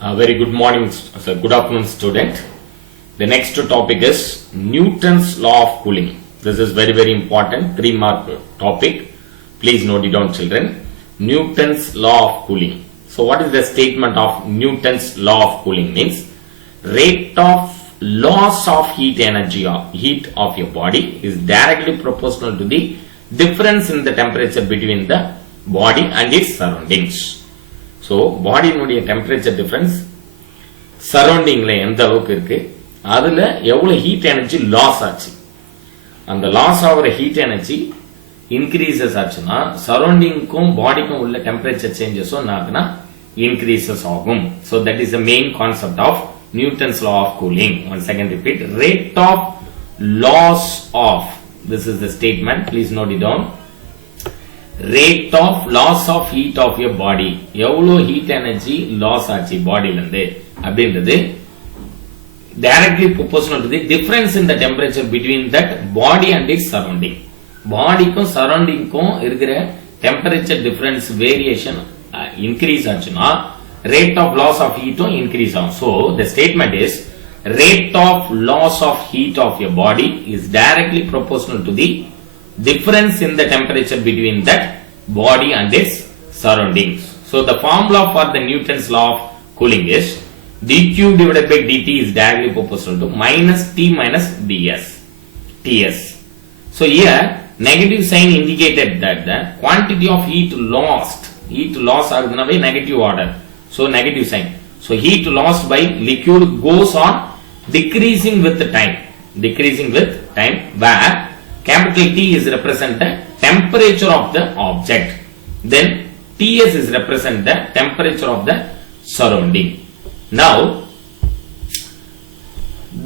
Very good morning, good afternoon, student. The next topic is Newton's law of cooling. This is very important 3-mark topic. Please note it down, children. Newton's law of cooling. So what is the statement of Newton's law of cooling? Means rate of loss of heat energy or heat of your body is directly proportional to the difference in the temperature between the body and its surroundings. So body nuடைய temperature difference surroundingல எந்த அளவுக்கு இருக்கு, அதுல எவ்வளவு heat energy loss ஆச்சு, அந்த loss ஆகிற heat energy increases ஆச்சுன்னா surroundingக்கும் bodyக்கும் உள்ள temperature changes ஆகுனா increases ஆகும். So that is the main concept of Newton's law of cooling. Once again repeat, rate of loss of, this is the statement, please note it down. Rate of loss of heat of your body, எவ்வளோ heat energy loss ஆச்சு பாடியில இருந்து அப்படின்றது directly proportional to the difference in the temperature between that body and its surrounding. பாடிக்கும் சரௌண்டிங்க்கும் இருக்கிற temperature difference variation increase ஆச்சுன்னா rate of loss of heat increase ஆகும். So the statement is rate of loss of heat of your body is directly proportional to the difference in the temperature between that body and its surroundings. So the formula for the Newton's law of cooling is dq divided by dt is directly proportional to minus t minus ts. So here negative sign indicated that the quantity of heat lost agudunave negative order, so negative sign. So heat lost by liquid goes on decreasing with time where capital T is represent the temperature of the object, then Ts is represent the temperature of the surrounding. Now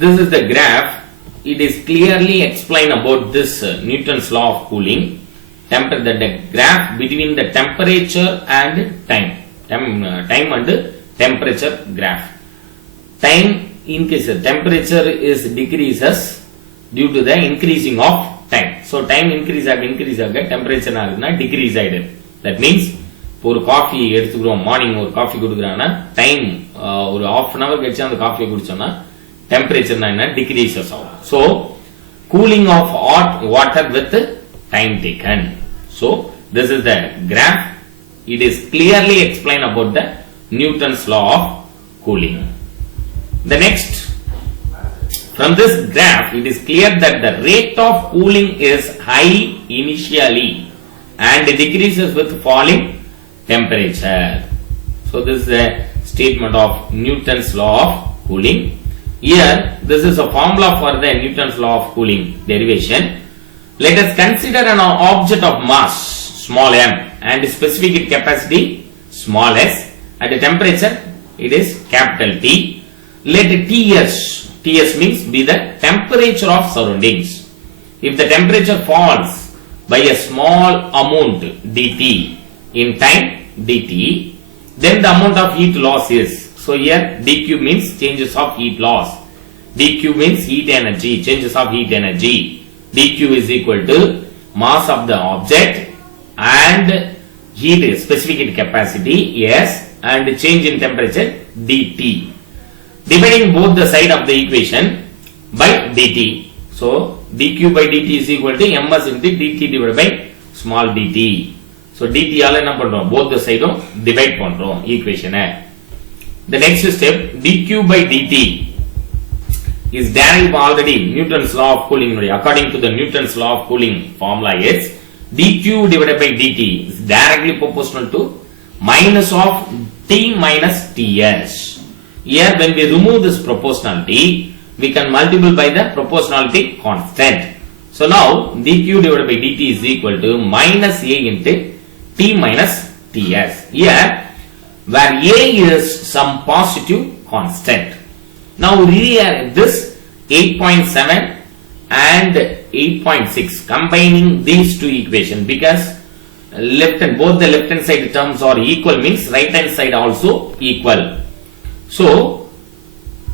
this is the graph. It is clearly explained about this Newton's law of cooling. The graph between the temperature and time and temperature graph. Time increases, temperature is decreases due to the increasing of time. So time increase ஆக temperature ஆகுதுன்னா decrease ஆயிடுது. That means ஒரு coffee எடுத்துக்கிறோம், morning ஒரு coffee குடிக்கிறாங்கன்னா time ஒரு half an hour கழிச்சு அந்த காஃபியை குடிச்சோம்னா temperature என்ன decreases ஆகும். So cooling of hot water with time taken. So this is the graph. It is clearly explained about the Newton's law of cooling. The next, from this graph, it is clear that the rate of cooling is high initially and decreases with falling temperature. So this is a statement of Newton's law of cooling. Here, this is a formula for the Newton's law of cooling derivation. Let us consider an object of mass small m and specific heat capacity small s at a temperature it is capital T. Let Ts means be the temperature of surroundings. If the temperature falls by a small amount dt in time dt, then the amount of heat loss is, so here dq means changes of heat loss, dq means heat energy, changes of heat energy, dq is equal to mass of the object and heat specific heat capacity s and change in temperature dt, dividing both the side of the equation by dt. So dq by dt is equal to ms into dt divided by small dt. So dt ஆல என்ன பண்றோம், both the side divide பண்றோம் equation. The next step, dq by dt is directly already Newton's law of cooling. According to the Newton's law of cooling formula is dq divided by dt is directly proportional to minus of t minus ts. Here when we remove this proportionality, we can multiply by the proportionality constant. So now dq divided by dt is equal to minus a into t minus ts. Here where a is some positive constant. Now this 8.7 and 8.6 combining these two equations, because both the left hand side terms are equal means right hand side also equal. So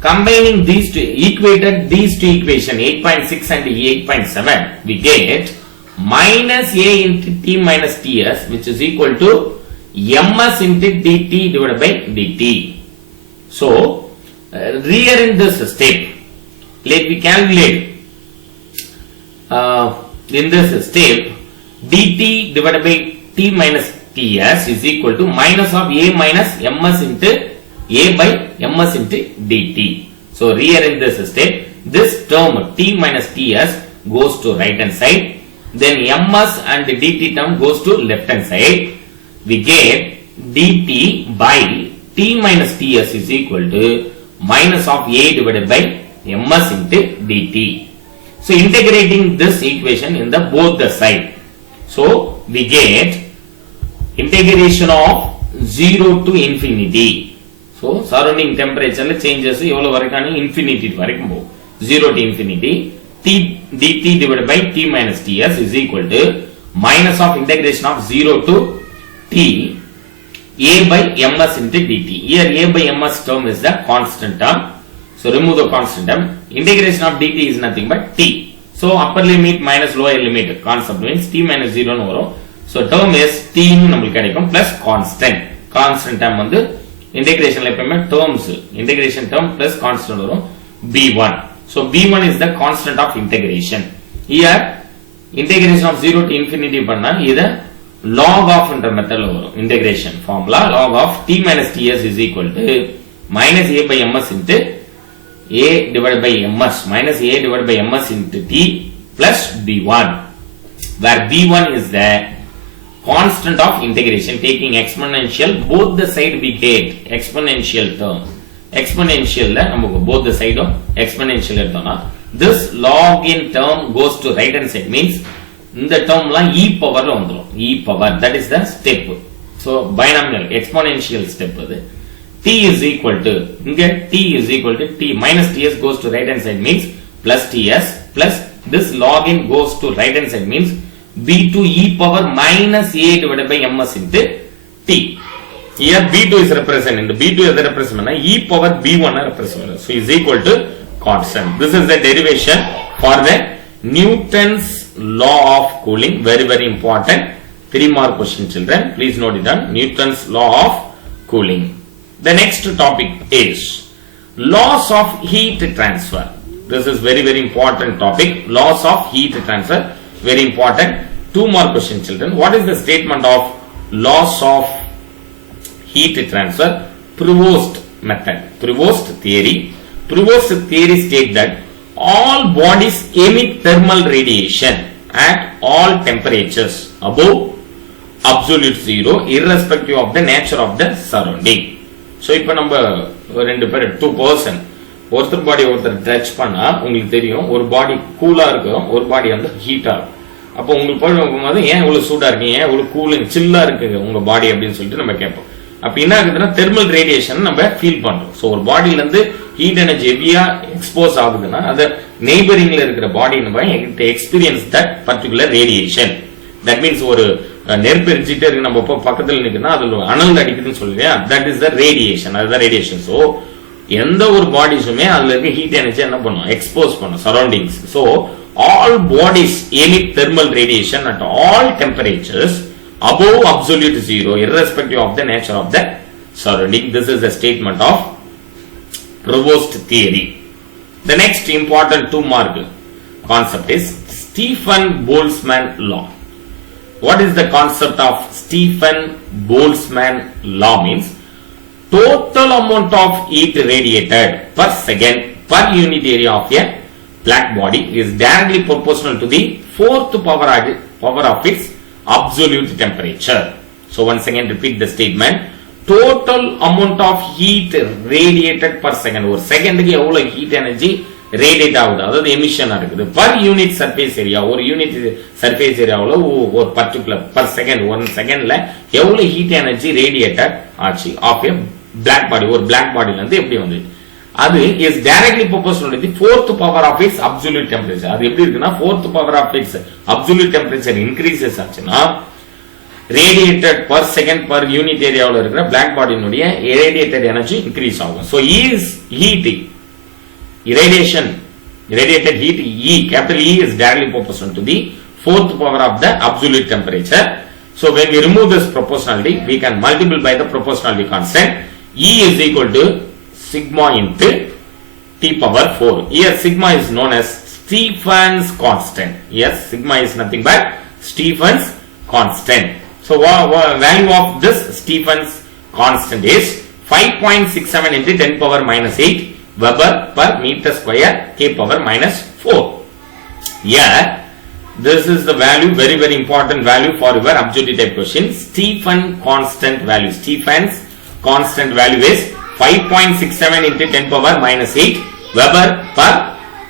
combining these two, equated these two equations 8.6 and 8.7, we get minus a into t minus ts, which is equal to ms into dt divided by dt. So rearrange this step. Let me calculate in this step dt divided by t minus ts is equal to minus of a minus ms into a by ms into dt. So rearrange this step. This term t minus ts goes to right hand side. Then ms and dt term goes to left hand side. We get dt by t minus ts is equal to minus of a divided by ms into dt. So integrating this equation in the both the side. So we get integration of 0 to infinity. So surrounding temperature changes evlo varikana infinity varaikum po 0 to infinity t dt divided by t minus ts is equal to minus of integration of 0 to t a by ms into dt. Here a by ms term is the constant term. So remove the constant term. Integration of dt is nothing but t. So upper limit minus lower limit concept means t minus 0 nu varum. So term is t nu namakku kedaikum plus constant. Constant term vandu integration la eppome terms integration term plus constant varum b1. So b1 is the constant of integration. Here integration of 0 to infinity panna idu log of என்ற மெத்தட்ல வரும் integration formula log of t minus ts is equal to minus a by ms into a divided by ms minus a divided by ms into t plus b1, where b1 is the constant of integration. Taking exponential both the side we get exponential term. Exponential la namakku both the side exponential edutona this log in term goes to right hand side means இந்த term la e power la வந்துரும் e power, that is the step. So binomial exponential step அது t is equal to inga t is equal to t minus ts goes to right hand side means plus ts plus this log in goes to right hand side means b2 e power minus a divided by ms into t. Here b2 is represented, the b2 is represented e power b1 represented, so is equal to constant. This is the derivation for the Newton's law of cooling. Very very important 3 mark question children, please note it down. Newton's law of cooling. The next topic is laws of heat transfer. This is very very important topic. Laws of heat transfer, very important 2 mark question children. What is the statement of laws of heat transfer? Provost method, Provost theory. Provost theory states that all bodies emit thermal radiation at all temperatures above absolute zero irrespective of the nature of the surrounding. So இப்போ நம்ம ரெண்டு பேர் 2 person ஒருத்தர் பாடி ஒருத்தர் touch பண்ணா உங்களுக்கு தெரியும் ஒரு பாடி கூலா இருக்கும் ஒரு பாடி வந்து ஹீட்டா இருக்கும். அப்போ உங்களுக்கு போகும்போது ஏன் இவ்வளவு சூடா இருக்கீங்க ஏன் இவ்வளவு கூலிங் சில்லா இருக்குங்க உங்க பாடி அப்படின்னு சொல்லிட்டு நம்ம கேட்போம். அப்ப என்ன ஆகுதுன்னா தெர்மல் ரேடியேஷன் நம்ம ஃபீல் பண்றோம். ஸோ ஒரு பாடியில இருந்து ஹீட் எனர்ஜி ஹெவியா எக்ஸ்போஸ் ஆகுதுன்னா அது நெய்பரிங்ல இருக்கிற பாடி நம்ம experience that particular radiation. That means ஒரு நெருப்பு எரிஞ்சிட்டே இருக்கு நம்ம பக்கத்தில் நிற்குதுன்னா அது அனல் அடிக்குதுன்னு சொல்லுங்க, தட் இஸ் த ரேடியேஷன். அதுதான் ரேடியேஷன். ஸோ எந்த ஒரு பாடிஸுமே அதுல இருக்க ஹீட் எனர்ஜி என்ன பண்ணும் எக்ஸ்போஸ் பண்ணும் surroundings. So all bodies emit thermal radiation at all temperatures above absolute zero irrespective of the nature of the surrounding. This is the statement of Provost theory. The next important 2 mark concept is Stephen Boltzmann law. What is the concept of Stephen Boltzmann law? Means total amount of heat radiated per second per unit area of a black body is directly proportional to the 4th power of its absolute temperature. So once again repeat the statement. Total amount of heat radiated per second. ஒரு செகண்டுக்கு எவ்வளவு heat energy radiate ஆகுது அதாவது emission இருக்குது per unit surface area. ஒரு unit surface ஏரியாவில் ஒரு particular per second 1 செகண்ட்ல எவ்வளவு ஹீட் எனர்ஜி ரேடியேட்டட் ஆச்சு ஆஃப் ஏ பிளாக் பாடி. ஒரு பிளாக் பாடியில இருந்து எப்படி வந்து அது is directly proportional to the 4th power of its absolute temperature. அது எப்படி இருக்குன்னா 4th power of its absolute temperature increases ஆச்சுன்னா radiated per second per unit ஏரியாவில் இருக்கிற black bodyனுடைய radiated energy increase ஆகும். So is heat radiation radiated heat E capital E is directly proportional to the 4th power of the absolute temperature. So when we remove this proportionality we can multiply by the proportionality constant. E is equal to sigma into T power 4. Here sigma is known as Stephen's constant. Yes, sigma is nothing but Stephen's constant. So value of this Stephen's constant is 5.67 into 10 power minus 8 Weber per meter square K power minus 4. Here, this is the value, very very important value for your objective type question. Stephen's constant value. Stephen's constant value is 5.67 into 10 power minus 8 Weber per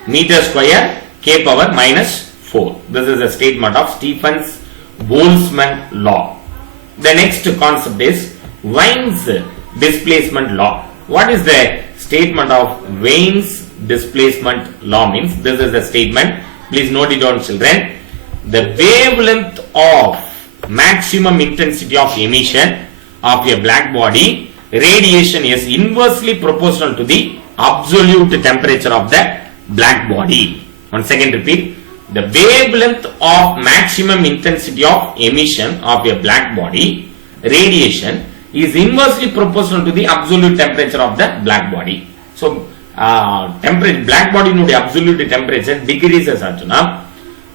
meter square K power minus 4. This is a statement of Stephen's Boltzmann law. The next concept is Wien's displacement law. What is the statement of Wien's displacement law means? This is the statement. Please note it down, children. The wavelength of maximum intensity of emission of a black body radiation is inversely proportional to the absolute temperature of the black body. One second, repeat. The wavelength of maximum intensity of emission of a black body radiation is inversely proportional to the absolute temperature of the black body. So, black body absolute temperature decreases achuna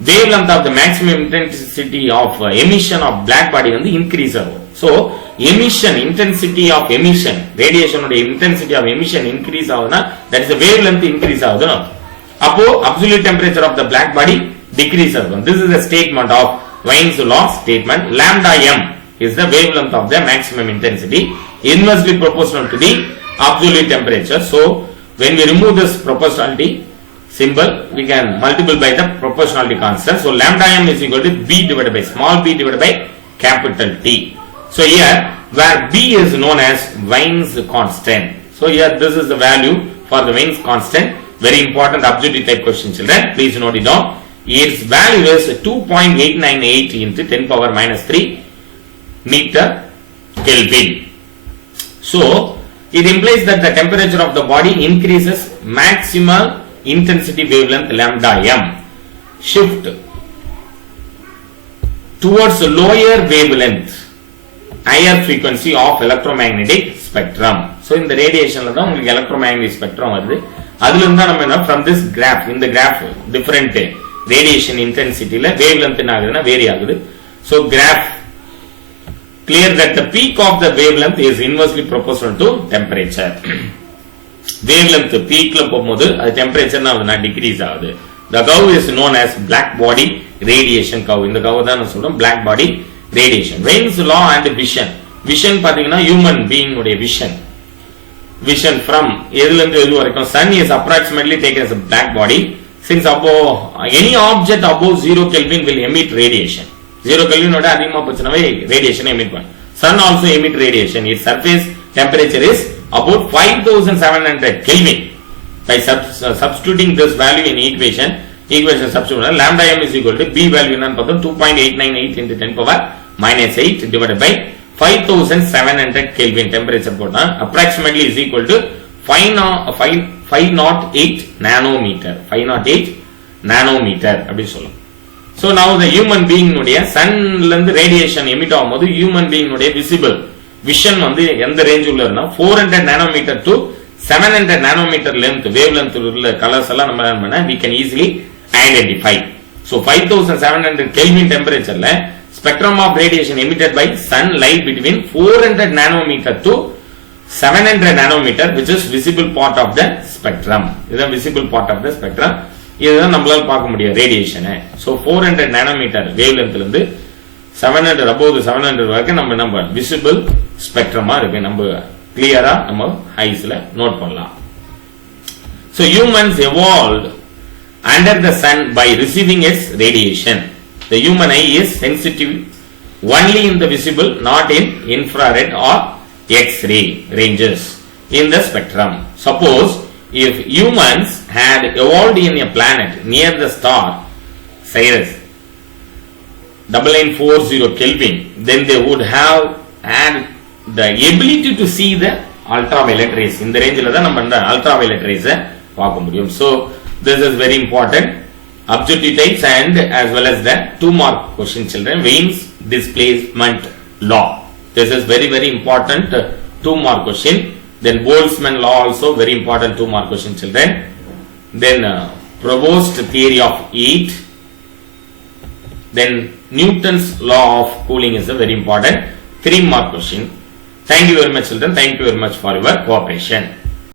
wavelength of the maximum intensity of emission of black body increase agum. So, emission intensity of emission radiation intensity of emission increase aguna, that is the wavelength increase agudhu. Appo absolute temperature of the black body decrease agum. This is the statement of Wien's law statement. Lambda m is the wavelength of the maximum intensity inversely proportional to the absolute temperature. So, when we remove this proportionality symbol, we can multiply by the proportionality constant. So, lambda m is equal to b divided by small b divided by capital T. So, here where b is known as Wien's constant. So, here this is the value for the Wien's constant. Very important objective type question, children. Please note it down. Its value is 2.898 into 10 power minus 3 meter Kelvin. So, it implies that the temperature of the body increases maximal intensity wavelength lambda m shift towards lower wavelength higher frequency of electromagnetic spectrum. So, in the radiation electromagnetic spectrum from this graph, in the graph different radiation intensity wavelength vary agudhu. So, graph clear that the peak of the wavelength is inversely proportional to temperature. Wavelength peak la pogumbodhu adu temperature na decrease agudhu. The curve is known as black body radiation curve. In the curve da na solrom black body radiation. Wien's law and vision. Vision pathina human being ude vision. Vision from edulundu edu varaikkum sun is approximately taken as a black body. Since above any object above 0 Kelvin will emit radiation. 0 Kelvin oda adhigama pochunave radiation emit pannu. Sun also emit radiation. Its surface temperature is about 5700 Kelvin. By substituting this value in equation substitute lambda m is equal to b value enna pathum 2.898 into 10 power minus 8 divided by 5700 Kelvin temperature pota approximately is equal to 508 nanometer. 508 nanometer appdi sollam. So, now the human being sun radiation emit ஆகும்போது human being visible vision எந்த range உள்ள 400 nanometer to 700 nanometer length wavelength உள்ள colors எல்லாம் நம்ம we can easily identify. So, 5700 Kelvin temperature spectrum of radiation emitted by sun light between 400 nanometer to 700 nanometer, which is visible part of the spectrum. This is the visible part of the spectrum. இதுதான் நம்மளால பார்க்க முடியும் radiation. So 400 nanometre வேவ்லென்த்ல இருந்து 700 above 700 வரைக்கும் நம்ம visible ஸ்பெக்ட்ரமா இருக்கு. நம்ம கிளியரா நம்ம ஐஸ்ல நோட் பண்ணலாம். So humans evolved under the sun by receiving its radiation. The human eye is sensitive only in the visible, not in infrared or X-ray ranges in the spectrum. Suppose if humans had evolved in a planet near the star Sirius 9940 Kelvin, then they would have had the ability to see the ultraviolet rays. In the range la நம்ம ultraviolet rays பார்க்க முடியும். So this is very important objective types and as well as the 2 mark question, children. Wien's displacement law. This is very very important 2 mark question. Then Boltzmann Law also very important, 2 mark question children. Then proposed theory of heat. Then Newton's law of cooling is a very important 3 mark question. Thank you very much children. Thank you very much for your cooperation.